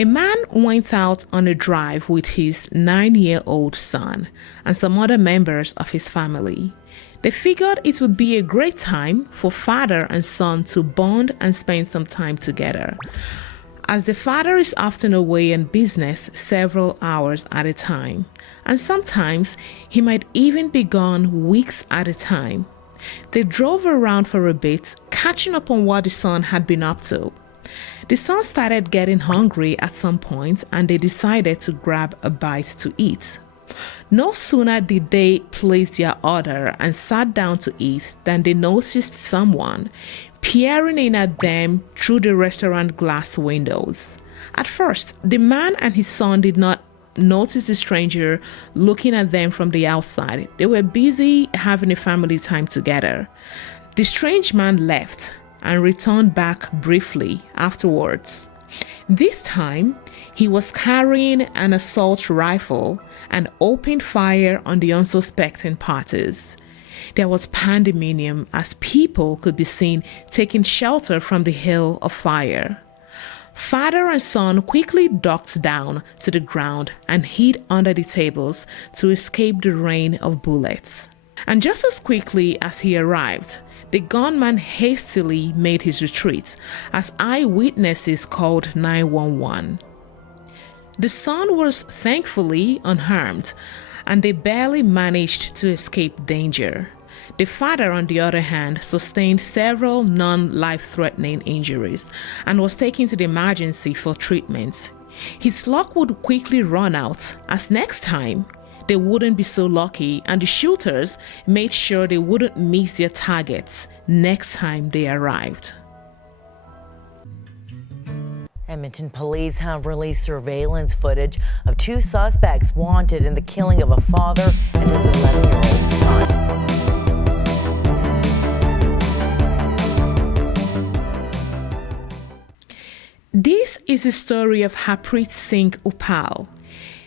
A man went out on a drive with his 9-year-old son and some other members of his family. They figured it would be a great time for father and son to bond and spend some time together, as the father is often away on business several hours at a time, and sometimes he might even be gone weeks at a time. They drove around for a bit, catching up on what the son had been up to. The son started getting hungry at some point, and they decided to grab a bite to eat. No sooner did they place their order and sat down to eat than they noticed someone peering in at them through the restaurant glass windows. At first, the man and his son did not notice the stranger looking at them from the outside. They were busy having a family time together. The strange man left and returned back briefly afterwards. This time, he was carrying an assault rifle and opened fire on the unsuspecting parties. There was pandemonium as people could be seen taking shelter from the hail of fire. Father and son quickly ducked down to the ground and hid under the tables to escape the rain of bullets. And just as quickly as he arrived, the gunman hastily made his retreat as eyewitnesses called 911. The son was thankfully unharmed, and they barely managed to escape danger. The father, on the other hand, sustained several non-life-threatening injuries and was taken to the emergency for treatment. His luck would quickly run out, as next time they wouldn't be so lucky, and the shooters made sure they wouldn't miss their targets next time they arrived. Edmonton police have released surveillance footage of two suspects wanted in the killing of a father and his 11-year-old son. This is the story of Harpreet Singh Uppal,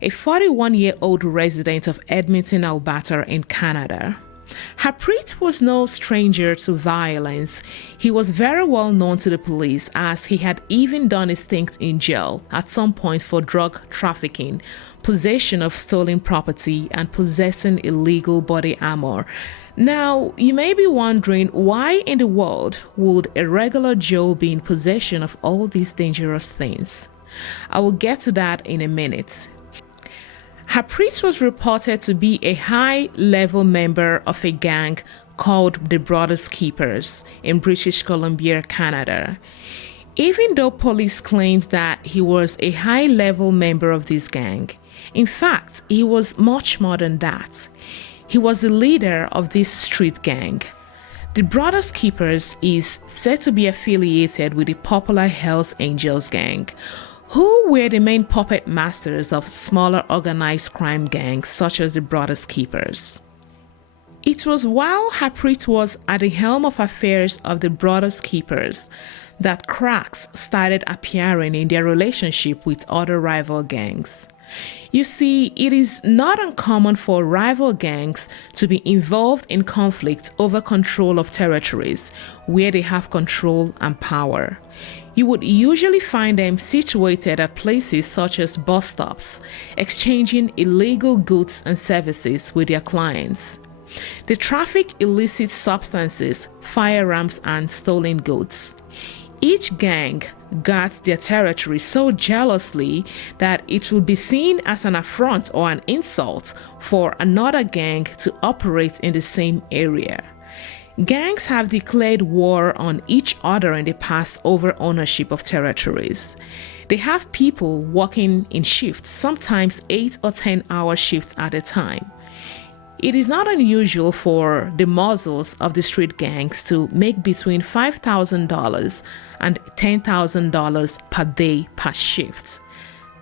a 41-year-old resident of Edmonton, Alberta in Canada. Harpreet was no stranger to violence. He was very well known to the police, as he had even done a stint in jail at some point for drug trafficking, possession of stolen property, and possessing illegal body armor. Now, you may be wondering, why in the world would a regular Joe be in possession of all these dangerous things? I will get to that in a minute. Harpreet was reported to be a high-level member of a gang called the Brothers Keepers in British Columbia, Canada. Even though police claims that he was a high-level member of this gang, in fact, he was much more than that. He was the leader of this street gang. The Brothers Keepers is said to be affiliated with the popular Hells Angels gang, who were the main puppet masters of smaller organized crime gangs such as the Brothers Keepers. It was while Harpreet was at the helm of affairs of the Brothers Keepers that cracks started appearing in their relationship with other rival gangs. You see, it is not uncommon for rival gangs to be involved in conflict over control of territories where they have control and power. You would usually find them situated at places such as bus stops, exchanging illegal goods and services with their clients. They traffic illicit substances, firearms, and stolen goods. Each gang guards their territory so jealously that it would be seen as an affront or an insult for another gang to operate in the same area. Gangs have declared war on each other in the past over ownership of territories. They have people working in shifts, sometimes 8 or 10-hour shifts at a time. It is not unusual for the muzzles of the street gangs to make between $5,000 and $10,000 per day per shift.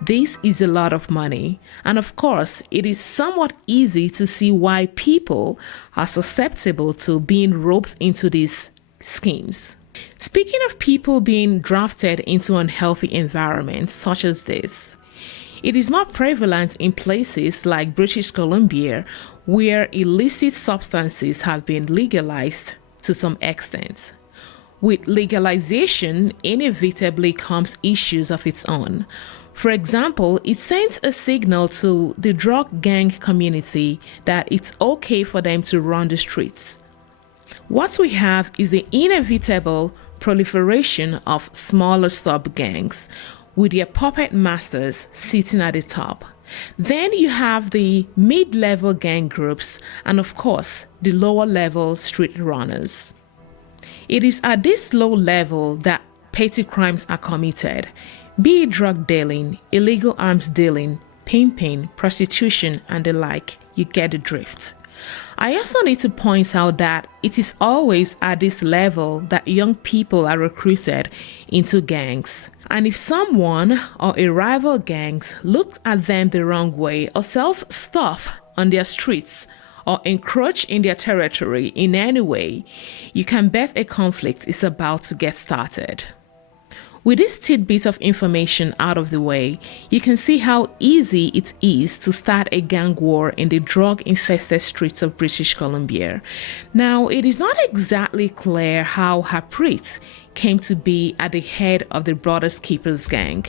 This is a lot of money, and of course, it is somewhat easy to see why people are susceptible to being roped into these schemes. Speaking of people being drafted into unhealthy environments such as this, it is more prevalent in places like British Columbia, where illicit substances have been legalized to some extent. With legalization, inevitably comes issues of its own. For example, it sends a signal to the drug gang community that it's okay for them to run the streets. What we have is the inevitable proliferation of smaller sub-gangs with their puppet masters sitting at the top. Then you have the mid-level gang groups and, of course, the lower-level street runners. It is at this low level that petty crimes are committed, be it drug dealing, illegal arms dealing, pimping, prostitution, and the like. You get the drift. I also need to point out that it is always at this level that young people are recruited into gangs. And if someone or a rival gang looks at them the wrong way or sells stuff on their streets or encroach in their territory in any way, you can bet a conflict is about to get started. With this tidbit of information out of the way, you can see how easy it is to start a gang war in the drug-infested streets of British Columbia. Now, it is not exactly clear how Harpreet came to be at the head of the Brothers Keepers gang.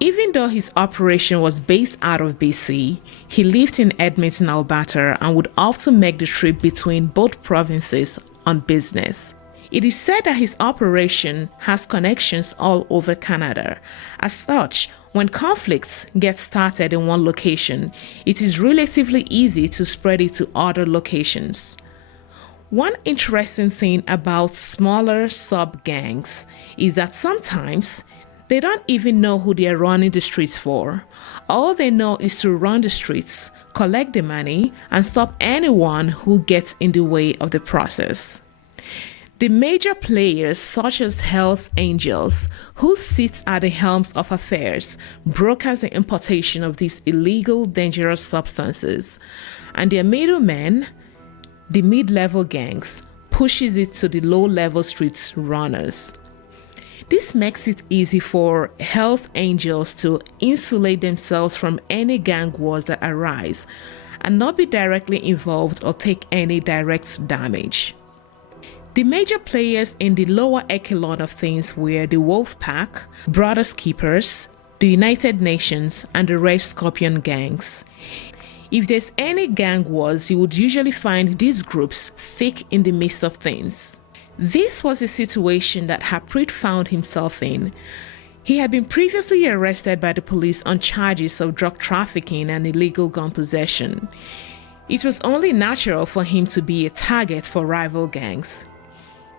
Even though his operation was based out of BC, he lived in Edmonton, Alberta, and would often make the trip between both provinces on business. It is said that his operation has connections all over Canada. As such, when conflicts get started in one location, it is relatively easy to spread it to other locations. One interesting thing about smaller sub-gangs is that sometimes they don't even know who they are running the streets for. All they know is to run the streets, collect the money, and stop anyone who gets in the way of the process. The major players such as Hells Angels, who sits at the helms of affairs, brokers the importation of these illegal, dangerous substances, and their middlemen, the mid-level gangs, pushes it to the low-level street runners. This makes it easy for Hells Angels to insulate themselves from any gang wars that arise and not be directly involved or take any direct damage. The major players in the lower echelon of things were the Wolf Pack, Brothers Keepers, the United Nations, and the Red Scorpion gangs. If there's any gang wars, you would usually find these groups thick in the midst of things. This was a situation that Harpreet found himself in. He had been previously arrested by the police on charges of drug trafficking and illegal gun possession. It was only natural for him to be a target for rival gangs.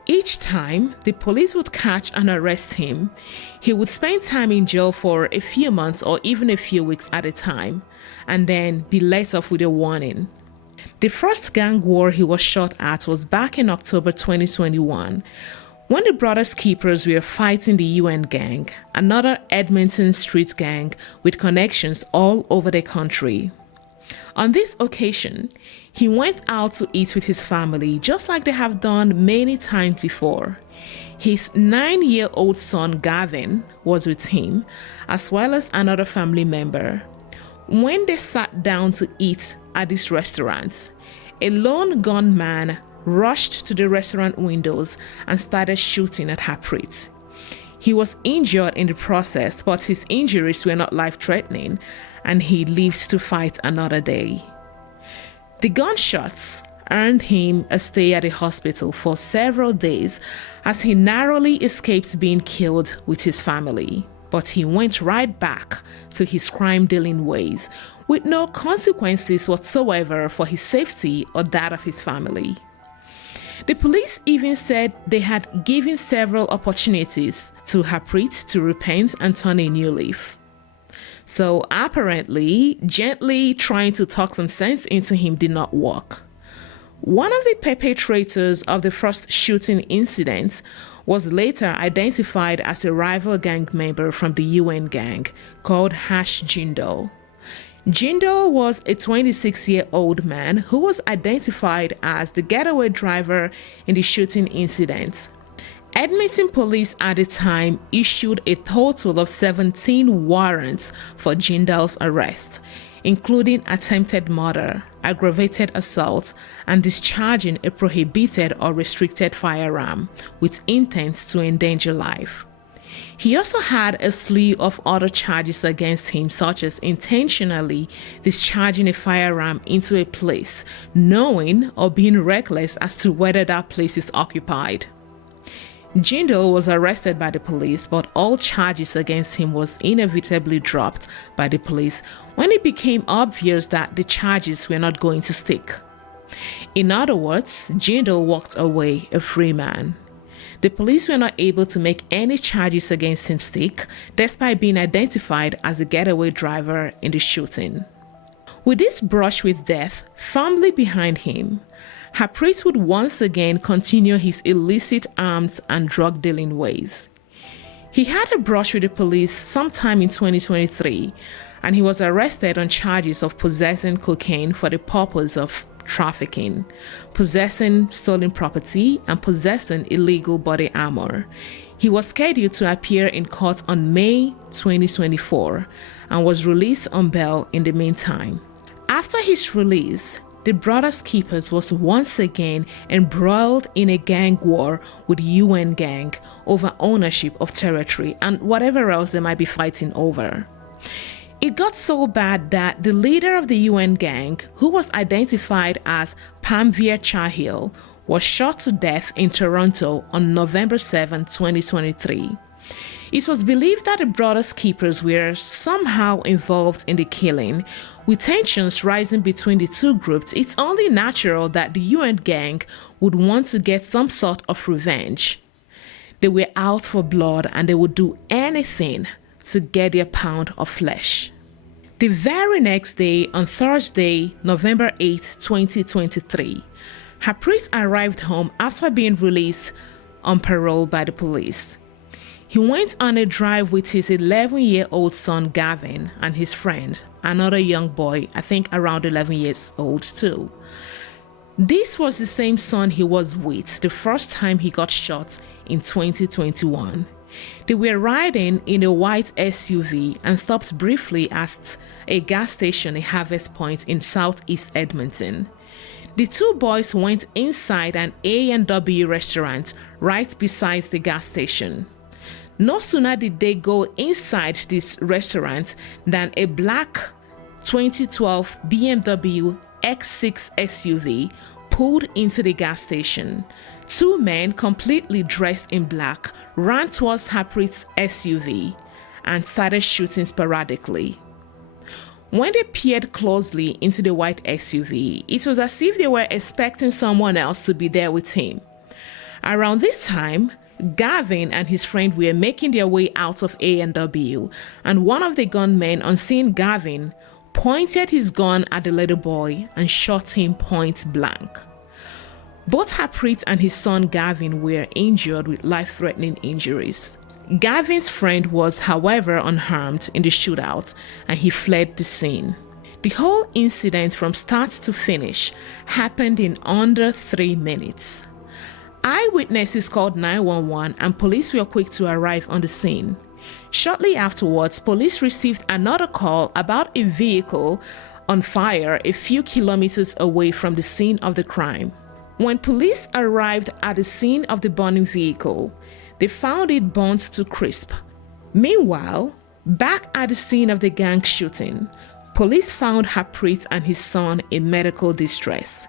Each time the police would catch and arrest him, he would spend time in jail for a few months or even a few weeks at a time, and then be let off with a warning. The first gang war he was shot at was back in October 2021, when the Brothers Keepers were fighting the UN gang, another Edmonton street gang with connections all over the country. On this occasion, he went out to eat with his family, just like they have done many times before. His 9-year-old son Gavin was with him, as well as another family member. When they sat down to eat at this restaurant, a lone gunman rushed to the restaurant windows and started shooting at Harpreet. He was injured in the process, but his injuries were not life-threatening, and he lived to fight another day. The gunshots earned him a stay at a hospital for several days as he narrowly escaped being killed with his family. But he went right back to his crime-dealing ways with no consequences whatsoever for his safety or that of his family. The police even said they had given several opportunities to Harpreet to repent and turn a new leaf. So apparently, gently trying to talk some sense into him did not work. One of the perpetrators of the first shooting incident was later identified as a rival gang member from the UN gang called Hash Jindo. Jindo was a 26-year-old man who was identified as the getaway driver in the shooting incident. Edmonton police at the time issued a total of 17 warrants for Jindo's arrest, including attempted murder, aggravated assault, and discharging a prohibited or restricted firearm with intent to endanger life. He also had a slew of other charges against him, such as intentionally discharging a firearm into a place, knowing or being reckless as to whether that place is occupied. Jindal was arrested by the police, but all charges against him was inevitably dropped by the police when it became obvious that the charges were not going to stick. In other words, Jindal walked away a free man. The police were not able to make any charges against him stick, despite being identified as the getaway driver in the shooting. With this brush with death firmly behind him, Harpreet would once again continue his illicit arms and drug dealing ways. He had a brush with the police sometime in 2023, and he was arrested on charges of possessing cocaine for the purpose of trafficking, possessing stolen property, and possessing illegal body armor. He was scheduled to appear in court on May 2024 and was released on bail in the meantime. After his release, the Brothers Keepers was once again embroiled in a gang war with UN gang over ownership of territory and whatever else they might be fighting over. It got so bad that the leader of the UN gang, who was identified as Pamveer Chahil, was shot to death in Toronto on November 7, 2023. It was believed that the Brothers Keepers were somehow involved in the killing. With tensions rising between the two groups, it's only natural that the UN gang would want to get some sort of revenge. They were out for blood and they would do anything to get their pound of flesh. The very next day, on Thursday, November 8, 2023, Harpreet arrived home after being released on parole by the police. He went on a drive with his 11-year-old son Gavin and his friend, another young boy, I think around 11 years old too. This was the same son he was with the first time he got shot in 2021. They were riding in a white SUV and stopped briefly at a gas station in Harvest Point in southeast Edmonton. The two boys went inside an A&W restaurant right beside the gas station. No sooner did they go inside this restaurant than a black 2012 BMW X6 SUV pulled into the gas station. Two men completely dressed in black ran towards Harpreet's SUV and started shooting sporadically. When they peered closely into the white SUV, it was as if they were expecting someone else to be there with him. Around this time, Gavin and his friend were making their way out of A&W, and one of the gunmen, on seeing Gavin, pointed his gun at the little boy and shot him point blank. Both Harpreet and his son Gavin were injured with life-threatening injuries. Gavin's friend was, however, unharmed in the shootout, and he fled the scene. The whole incident from start to finish happened in under 3 minutes. Eyewitnesses called 911 and police were quick to arrive on the scene. Shortly afterwards, police received another call about a vehicle on fire a few kilometers away from the scene of the crime. When police arrived at the scene of the burning vehicle, they found it burnt to crisp. Meanwhile, back at the scene of the gang shooting, police found Harpreet and his son in medical distress.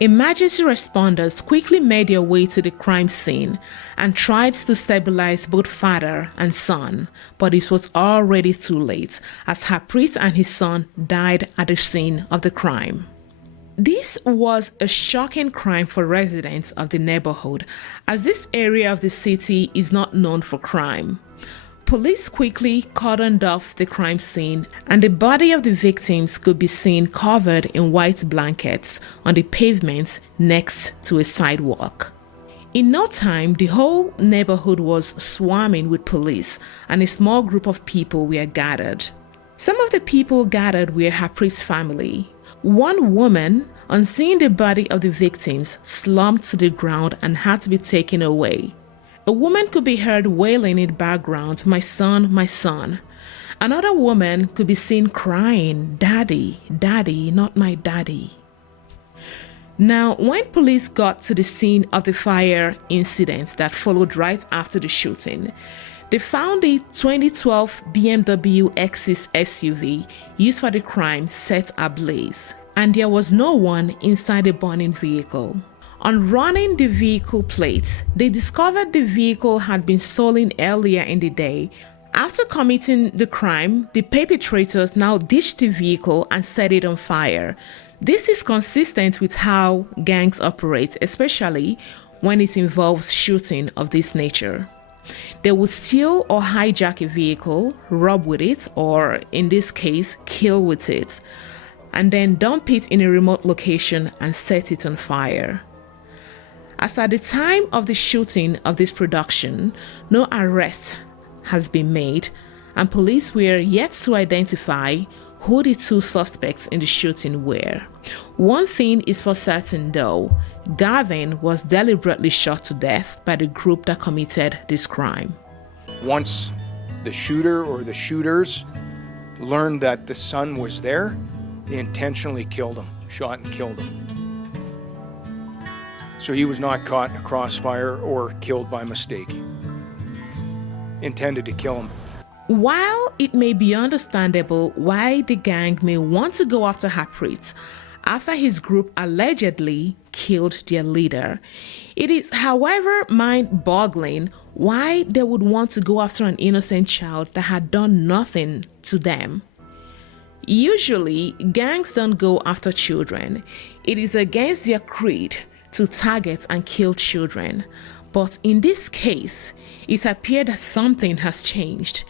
Emergency responders quickly made their way to the crime scene and tried to stabilize both father and son, but it was already too late as Harpreet and his son died at the scene of the crime. This was a shocking crime for residents of the neighborhood, as this area of the city is not known for crime. Police quickly cordoned off the crime scene, and the body of the victims could be seen covered in white blankets on the pavement next to a sidewalk. In no time, the whole neighborhood was swarming with police, and a small group of people were gathered. Some of the people gathered were Harpreet's family. One woman, on seeing the body of the victims, slumped to the ground and had to be taken away. A woman could be heard wailing in the background, "My son, my son." Another woman could be seen crying, "Daddy, daddy, not my daddy." Now, when police got to the scene of the fire incident that followed right after the shooting, They found the 2012 BMW X6 SUV used for the crime set ablaze, and there was no one inside the burning vehicle. On running the vehicle plates, they discovered the vehicle had been stolen earlier in the day. After committing the crime, the perpetrators now ditched the vehicle and set it on fire. This is consistent with how gangs operate, especially when it involves shooting of this nature. They would steal or hijack a vehicle, rob with it, or in this case, kill with it, and then dump it in a remote location and set it on fire. As at the time of the shooting of this production, no arrest has been made, and police were yet to identify who the two suspects in the shooting were. One thing is for certain though, Gavin was deliberately shot to death by the group that committed this crime. Once the shooter or the shooters learned that the son was there, they intentionally killed him, shot and killed him. So he was not caught in a crossfire or killed by mistake. Intended to kill him. While it may be understandable why the gang may want to go after Harpreet after his group allegedly killed their leader, it is, however, mind-boggling why they would want to go after an innocent child that had done nothing to them. Usually, gangs don't go after children. It is against their creed to target and kill children. But in this case, it appeared that something has changed.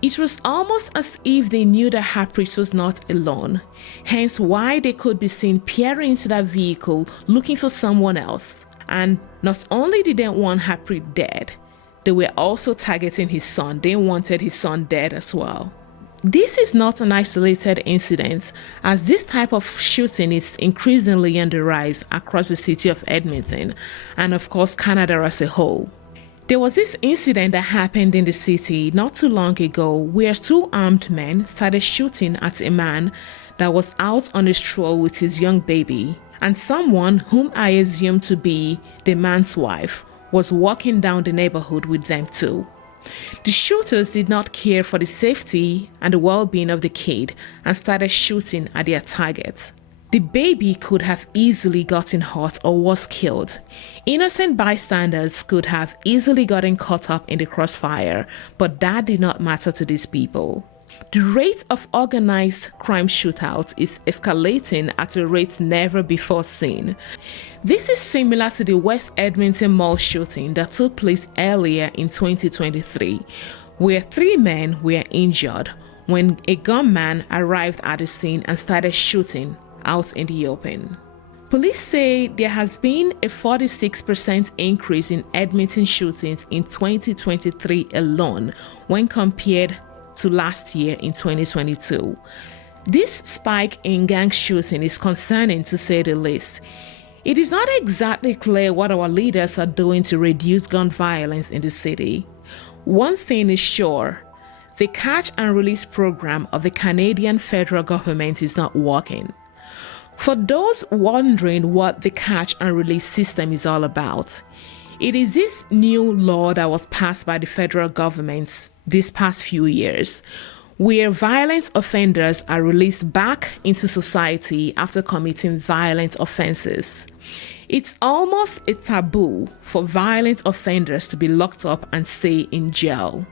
It was almost as if they knew that Harpreet was not alone, hence why they could be seen peering into that vehicle looking for someone else. And not only did they want Harpreet dead, they were also targeting his son. They wanted his son dead as well. This is not an isolated incident, as this type of shooting is increasingly on the rise across the city of Edmonton and of course Canada as a whole. There was this incident that happened in the city not too long ago where two armed men started shooting at a man that was out on a stroll with his young baby, and someone whom I assume to be the man's wife was walking down the neighborhood with them too. The shooters did not care for the safety and the well-being of the kid and started shooting at their target. The baby could have easily gotten hurt or was killed. Innocent bystanders could have easily gotten caught up in the crossfire, but that did not matter to these people. The rate of organized crime shootouts is escalating at a rate never before seen. This is similar to the West Edmonton Mall shooting that took place earlier in 2023, where 3 men were injured when a gunman arrived at the scene and started shooting out in the open. Police say there has been a 46% increase in Edmonton shootings in 2023 alone when compared to last year in 2022. This spike in gang shooting is concerning to say the least. It is not exactly clear what our leaders are doing to reduce gun violence in the city. One thing is sure, the catch and release program of the Canadian federal government is not working. For those wondering what the catch and release system is all about, it is this new law that was passed by the federal government this past few years, where violent offenders are released back into society after committing violent offenses. It's almost a taboo for violent offenders to be locked up and stay in jail.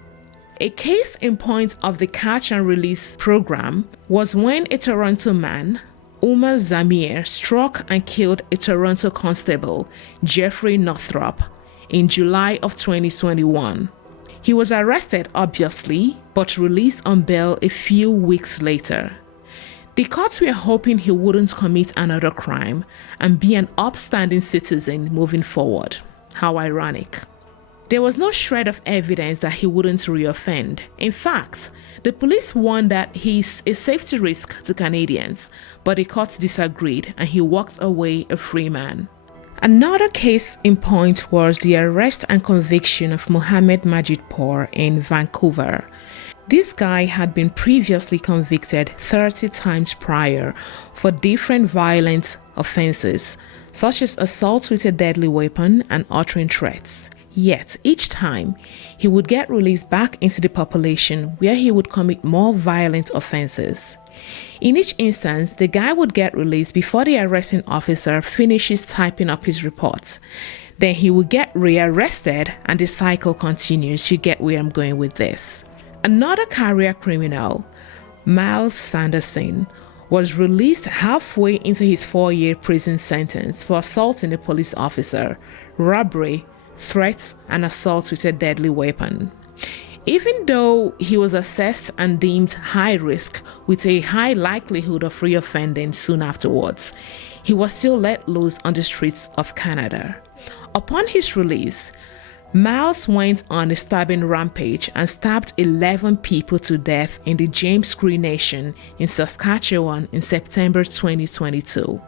A case in point of the catch and release program was when a Toronto man, Umar Zamir, struck and killed a Toronto constable, Jeffrey Northrop, in July of 2021. He was arrested, obviously, but released on bail a few weeks later. The courts were hoping he wouldn't commit another crime and be an upstanding citizen moving forward. How ironic. There was no shred of evidence that he wouldn't reoffend. In fact, the police warned that he's a safety risk to Canadians, but the courts disagreed and he walked away a free man. Another case in point was the arrest and conviction of Mohamed Majidpour in Vancouver. This guy had been previously convicted 30 times prior for different violent offenses, such as assault with a deadly weapon and uttering threats. Yet, each time, he would get released back into the population where he would commit more violent offenses. In each instance, the guy would get released before the arresting officer finishes typing up his report. Then he would get rearrested and the cycle continues. You get where I'm going with this. Another career criminal, Miles Sanderson, was released halfway into his 4-year prison sentence for assaulting a police officer, robbery, threats, and assault with a deadly weapon. Even though he was assessed and deemed high risk with a high likelihood of reoffending soon afterwards, he was still let loose on the streets of Canada. Upon his release, Miles went on a stabbing rampage and stabbed 11 people to death in the James Cree Nation in Saskatchewan in September 2022.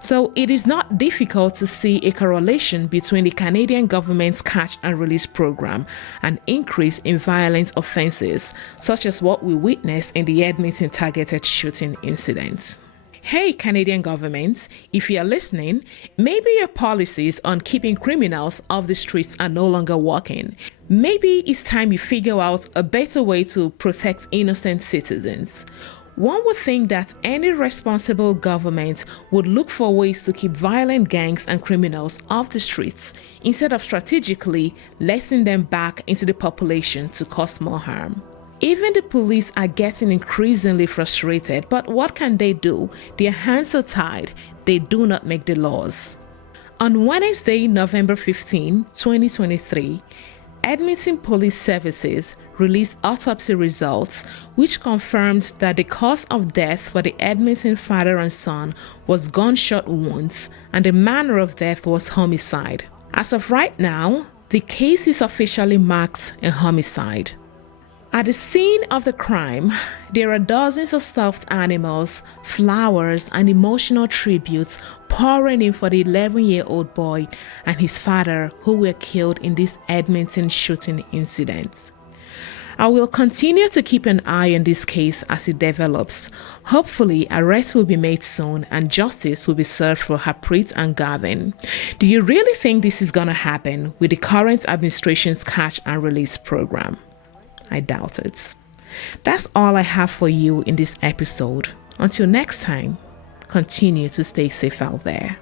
So it is not difficult to see a correlation between the Canadian government's catch and release program and increase in violent offenses, such as what we witnessed in the Edmonton targeted shooting incident. Hey, Canadian government, if you are listening, maybe your policies on keeping criminals off the streets are no longer working. Maybe it's time you figure out a better way to protect innocent citizens. One would think that any responsible government would look for ways to keep violent gangs and criminals off the streets instead of strategically letting them back into the population to cause more harm. Even the police are getting increasingly frustrated, but what can they do? Their hands are tied. They do not make the laws. On Wednesday, November 15, 2023, Edmonton Police Services released autopsy results which confirmed that the cause of death for the Edmonton father and son was gunshot wounds and the manner of death was homicide. As of right now, the case is officially marked a homicide. At the scene of the crime, there are dozens of stuffed animals, flowers, and emotional tributes pouring in for the 11-year-old boy and his father who were killed in this Edmonton shooting incident. I will continue to keep an eye on this case as it develops. Hopefully, arrests will be made soon and justice will be served for Harpreet and Gavin. Do you really think this is going to happen with the current administration's catch and release program? I doubt it. That's all I have for you in this episode. Until next time, continue to stay safe out there.